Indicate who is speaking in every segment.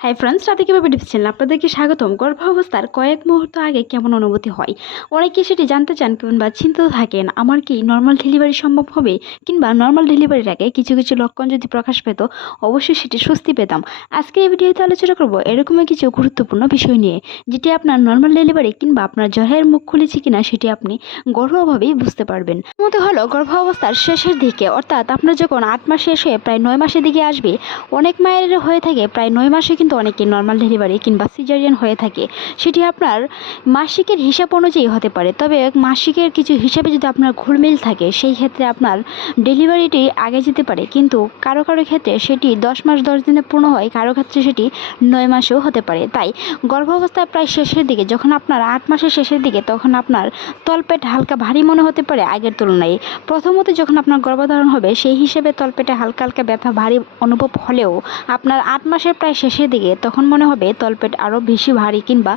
Speaker 1: Hi friends রাতে কীভাবে channel আপনাদেরকে স্বাগতম। গর্ভাবস্থার কয়েক মুহূর্ত আগে কেমন অনুভূতি হয়? অনেকে সেটি জানতে চান কিংবা চিন্তিত থাকেন, আমার কি নর্মাল ডেলিভারি সম্ভব হবে? কিংবা নর্মাল ডেলিভারির আগে কিছু কিছু লক্ষণ যদি প্রকাশ পেত, অবশ্যই সেটি স্বস্তি পেতাম। আজকে এই ভিডিওতে আলোচনা করব এরকমই কিছু গুরুত্বপূর্ণ বিষয় নিয়ে, যেটি আপনার নর্মাল ডেলিভারি কিংবা আপনার জহের মুখ খুলেছে কিনা সেটি আপনি গর্ভভাবেই বুঝতে পারবেন। মতো হলো, গর্ভাবস্থার শেষের দিকে, অর্থাৎ আপনার যখন আট মাস শেষ হয়ে প্রায় নয় মাসের দিকে আসবে, অনেক মায়ের হয়ে থাকে, প্রায় নয় মাসে কিন্তু অনেকে নর্মাল ডেলিভারি কিংবা সিজারিয়ান হয়ে থাকে। সেটি আপনার মাসিকের হিসাব অনুযায়ী হতে পারে। তবে মাসিকের কিছু হিসাবে যদি আপনার ঘুলমিল থাকে, সেই ক্ষেত্রে আপনার ডেলিভারিটি আগে যেতে পারে। কিন্তু কারও কারও ক্ষেত্রে সেটি দশ মাস, দশ দিনে পূর্ণ হয়, কারও ক্ষেত্রে সেটি নয় মাসেও হতে পারে। তাই গর্ভাবস্থায় প্রায় শেষের দিকে, যখন আপনার আট মাসের শেষের দিকে, তখন আপনার তলপেট হালকা ভারী মনে হতে পারে আগের তুলনায়। প্রথমত যখন আপনার গর্ভধারণ হবে, সেই হিসেবে তলপেটে হালকা হালকা ব্যথা, ভারী অনুভব হলেও আপনার আট মাসের প্রায় শেষের দিকে তখন মনে হবে তলপেট আরও বেশি ভারী কিংবা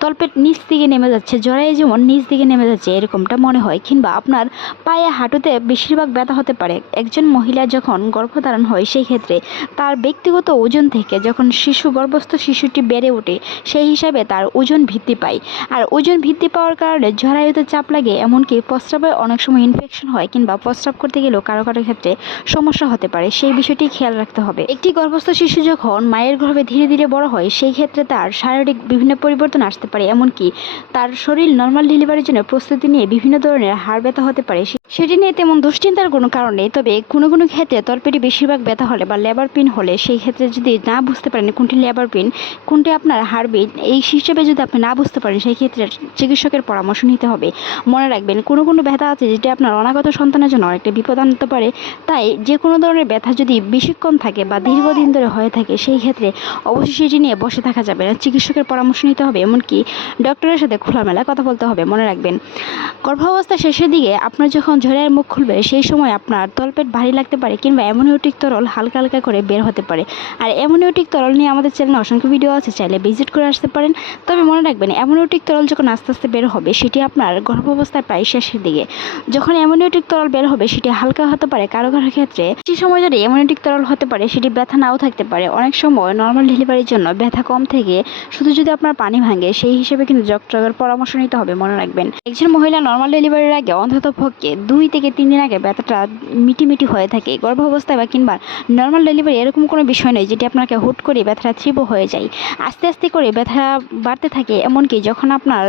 Speaker 1: তলপেট নিচ দিকে নেমে যাচ্ছে, জরায়ে যেমন নিচ দিকে নেমে যাচ্ছে এরকমটা মনে হয়, কিংবা আপনার পায়ে হাঁটুতে বেশিরভাগ ব্যথা হতে পারে। একজন মহিলা যখন গর্ভধারণ হয় সেই ক্ষেত্রে তার ব্যক্তিগত ওজন থেকে যখন শিশু, গর্ভস্থ শিশুটি বেড়ে ওঠে সেই হিসাবে তার ওজন বৃদ্ধি পায়। আর ওজন বৃদ্ধি পাওয়ার কারণে জরায়ুতে চাপ লাগে, এমনকি প্রস্রাবে অনেক সময় ইনফেকশন হয় কিংবা প্রস্রাব করতে গেলেও কারও কারও ক্ষেত্রে সমস্যা হতে পারে, সেই বিষয়টি খেয়াল রাখতে হবে। একটি গর্ভস্থ শিশু যখন মায়ের গর্ভে ধীরে ধীরে ধীরে বড় হয়, সেই ক্ষেত্রে তার শারীরিক বিভিন্ন পরিবর্তন আসতে পারে। এমনকি তার শরীর নর্মাল ডেলিভারির জন্য প্রস্তুতি নিয়ে বিভিন্ন ধরনের হাড় ব্যথা হতে পারে। সেটি নিয়ে তেমন দুশ্চিন্তার কোনো কারণ নেই, তবে কোনো কোনো ক্ষেত্রে তলপেটে বেশিরভাগ ব্যথা হলে বা লেবার পেন হলে সেই ক্ষেত্রে যদি না বুঝতে পারেন কোনটি লেবার পেন কোনটি আপনার হাড়বিট এই হিসেবে যদি আপনি না বুঝতে পারেন, সেই ক্ষেত্রে চিকিৎসকের পরামর্শ নিতে হবে। মনে রাখবেন, কোনো কোনো ব্যথা আছে যেটি আপনার অনাগত সন্তানের জন্য অনেকটা বিপদ আনতে পারে। তাই যে কোনো ধরনের ব্যথা যদি বেশিক্ষণ থাকে বা দীর্ঘদিন ধরে হয়ে থাকে, সেই ক্ষেত্রে অবশ্যই সেটি নিয়ে বসে থাকা যাবে না। চিকিৎসকের পরামর্শ নিতে হবে, এমনকি ডক্টরের সাথে খোলামেলা কথা বলতে হবে, মনে রাখবেন। গর্ভাবস্থা শেষের দিকে আপনার যখন ঝরের মুখ খুলবে, সেই সময় আপনার তলপেট ভারী লাগতে পারে, কিংবা অ্যামোনিওটিক তরল হালকা হালকা করে বের হতে পারে। আর অ্যামোনিওটিক তরল নিয়ে আমাদের চ্যানেলে অসংখ্য ভিডিও আছে, চাইলে ভিজিট করে আসতে পারেন। তবে মনে রাখবেন অ্যামোনিওটিক তরল যখন আস্তে আস্তে বের হবে, সেটি আপনার গর্ভাবস্থার প্রায় শেষের দিকে। যখন অ্যামোনিওটিক তরল বের হবে, সেটি হালকা হতে পারে, কারও কারও ক্ষেত্রে। সেই সময় যদি অ্যামোনিওটিক তরল হতে পারে, সেটি ব্যথা নাও থাকতে পারে। অনেক সময় নর্মাল ডেলিভারির জন্য ব্যথা কম থেকে শুধু যদি আপনার পানি ভাঙে, সেই হিসেবে কিন্তু ডক্টরের পরামর্শ নিতে হবে, মনে রাখবেন। একজন মহিলা নর্মাল ডেলিভারির আগে অন্তত পক্ষে দুই থেকে তিন দিন আগে ব্যথাটা মিটিমিটি হয়ে থাকে, গর্ভাবস্থায় বা কিংবা নর্মাল ডেলিভারি এরকম কোনো বিষয় নয় যেটি আপনাকে হুট করে ব্যথাটা তীব্র হয়ে যায়। আস্তে আস্তে করে ব্যথা বাড়তে থাকে, এমনকি যখন আপনার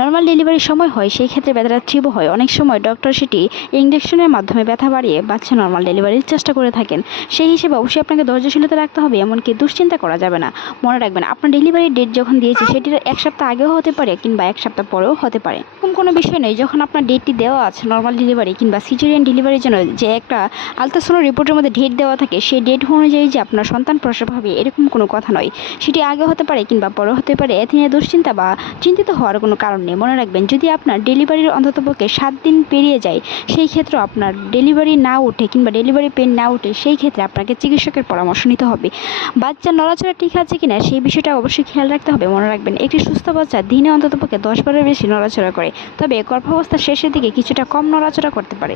Speaker 1: নর্মাল ডেলিভারির সময় হয়, সেই ক্ষেত্রে ব্যথাটা তীব্র হয়। অনেক সময় ডক্টর সেটি ইঞ্জেকশনের মাধ্যমে ব্যথা বাড়িয়ে বাচ্চা নর্মাল ডেলিভারির চেষ্টা করে থাকেন। সেই হিসেবে অবশ্যই আপনাকে ধৈর্যশীলতা রাখতে হবে, এমনকি দুশ্চিন্তা করা যাবে না। মনে রাখবেন, আপনার ডেলিভারি ডেট যখন দিয়েছে, সেটির এক সপ্তাহ আগেও হতে পারে কিংবা এক সপ্তাহ পরেও হতে পারে। এরকম কোনো বিষয় নেই, যখন আপনার ডেটটি দেওয়া আছে নর্মাল ডেলিভারি কিংবা সিজারিয়ান ডেলিভারির জন্য যে একটা আলট্রাসাউন্ড রিপোর্টের মধ্যে ডেট দেওয়া থাকে, সেই ডেট অনুযায়ী যে আপনার সন্তান প্রসব হবে, এরকম কোনো কথা নয়। সেটি আগে হতে পারে কিংবা পরে হতে পারে, এতে নিয়ে দুশ্চিন্তা বা চিন্তিত হওয়ার কোনো কারণ নেই। মনে রাখবেন, যদি আপনার ডেলিভারির অন্ততপক্ষে সাত দিন পেরিয়ে যায়, সেই ক্ষেত্রে আপনার ডেলিভারি না উঠে কিংবা ডেলিভারি পেন না উঠে, সেই ক্ষেত্রে আপনাকে চিকিৎসকের পরামর্শ নিতে হবে। বাচ্চার নড়াচড়া ঠিক আছে কিনা সেই বিষয়টা অবশ্যই খেয়াল রাখতে হবে, মনে রাখবেন। একটি সুস্থ বাচ্চা দিনে অন্ততপক্ষে দশ বারের বেশি নড়াচড়া করে, তবে গর্ভাবস্থার শেষের দিকে কিছুটা কম নড়াচড়া করতে পারে।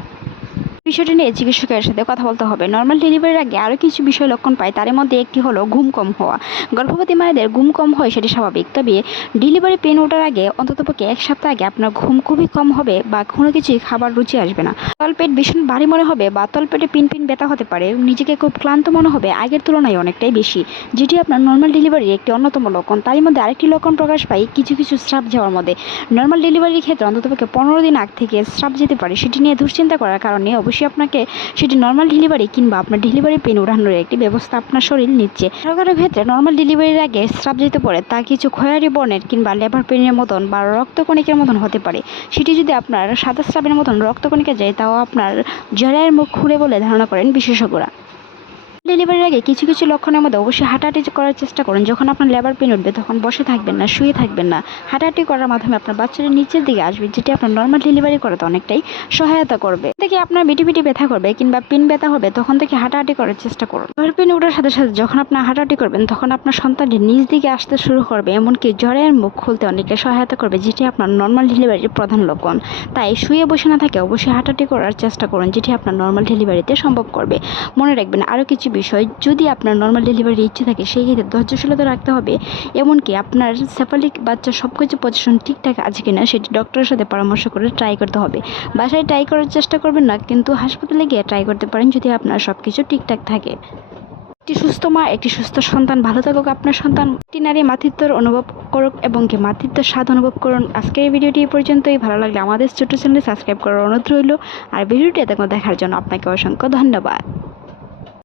Speaker 1: বিষয়টি নিয়ে চিকিৎসকের সাথে কথা বলতে হবে। নর্মাল ডেলিভারির আগে আরও কিছু বিষয় লক্ষণ পায়। তার মধ্যে একটি হলো ঘুম কম হওয়া। গর্ভবতী মায়েদের ঘুম কম হয় সেটি স্বাভাবিক। তবে ডেলিভারি পেন ওঠার আগে অন্ততপক্ষে এক সপ্তাহ আগে আপনার ঘুম খুবই কম হবে বা কোনো কিছুই খাবার রুচি আসবে না। তলপেট ভীষণ ভারী মনে হবে বা তলপেটে পিন পিন ব্যথা হতে পারে। নিজেকে খুব ক্লান্ত মনে হবে আগের তুলনায় অনেকটাই বেশি, যেটি আপনার নর্মাল ডেলিভারির একটি অন্যতম লক্ষণ। তারই মধ্যে আরেকটি লক্ষণ প্রকাশ পায়, কিছু কিছু স্রাব যাওয়ার মধ্যে। নর্মাল ডেলিভারির ক্ষেত্রে অন্ততপক্ষে পনেরো দিন আগ থেকে স্রাব যেতে পারে, সেটি নিয়ে দুশ্চিন্তা করার কারণে অবশ্যই আপনাকে সেটি নর্মাল ডেলিভারি কিংবা আপনার ডেলিভারি পেন ওঠানোর একটি ব্যবস্থা আপনার শরীর নিচ্ছে। কারও কারও ক্ষেত্রে নর্মাল ডেলিভারির আগে স্রাব যেতে পারে, তা কিছু খয়ারি বর্ণের কিংবা লেবার পেনের মতন বা রক্তকণিকের মতন হতে পারে। সেটি যদি আপনার সাদা স্রাবের মতন রক্তকণিকা যায়, তাও আপনার জরায়ের মুখ খুলে বলে ধারণা করেন বিশেষজ্ঞরা। ডেলিভারির আগে কিছু কিছু লক্ষণের মধ্যে অবশ্যই হাঁটাহাঁটি করার চেষ্টা করুন। যখন আপনার লেবার পেন উঠবে, তখন বসে থাকবেন না, শুয়ে থাকবেন না। হাঁটাহাঁটি করার মাধ্যমে আপনার বাচ্চাটা নিচের দিকে আসবে, যেটি আপনার নর্মাল ডেলিভারি করাতে অনেকটাই সহায়তা করবে। থেকে আপনার বিটি বিটি ব্যথা করবে কিংবা পিন ব্যথা হবে, তখন থেকে হাঁটাহাঁটি করার চেষ্টা করুন। লেবার পেন ওঠার সাথে সাথে যখন আপনার হাঁটাহাঁটি করবেন, তখন আপনার সন্তানটি নিজ দিকে আসতে শুরু করবে, এমনকি জ্বরের মুখ খুলতে অনেকটা সহায়তা করবে, যেটি আপনার নর্মাল ডেলিভারির প্রধান লক্ষণ। তাই শুয়ে বসে না থাকে অবশ্যই হাঁটাহাঁটি করার চেষ্টা করুন, যেটি আপনার নর্মাল ডেলিভারিতে সম্ভব করবে। মনে রাখবেন, আরও কিছু বিষয়, যদি আপনার নর্মাল ডেলিভারির ইচ্ছে থাকে, সেই ক্ষেত্রে ধৈর্যশীলতা রাখতে হবে, এমনকি আপনার সেফালিক বাচ্চা সব কিছু পজিশন ঠিকঠাক আছে কিনা, সেটি ডক্টরের সাথে পরামর্শ করে ট্রাই করতে হবে। বাসায় ট্রাই করার চেষ্টা করবেন না, কিন্তু হাসপাতালে গিয়ে ট্রাই করতে পারেন যদি আপনার সব কিছু ঠিকঠাক থাকে। একটি সুস্থ মা, একটি সুস্থ সন্তান, ভালো থাকুক আপনার সন্তান। একটি নারী মাতৃত্বর অনুভব করুক এবং কি মাতৃত্বর স্বাদ অনুভব করুন। আজকের এই ভিডিওটি এই পর্যন্তই। ভালো লাগলে আমাদের ছোট্ট চ্যানেলে সাবস্ক্রাইব করার অনুরোধ রইল। আর ভিডিওটি এতক্ষণ দেখার জন্য আপনাকে অসংখ্য ধন্যবাদ।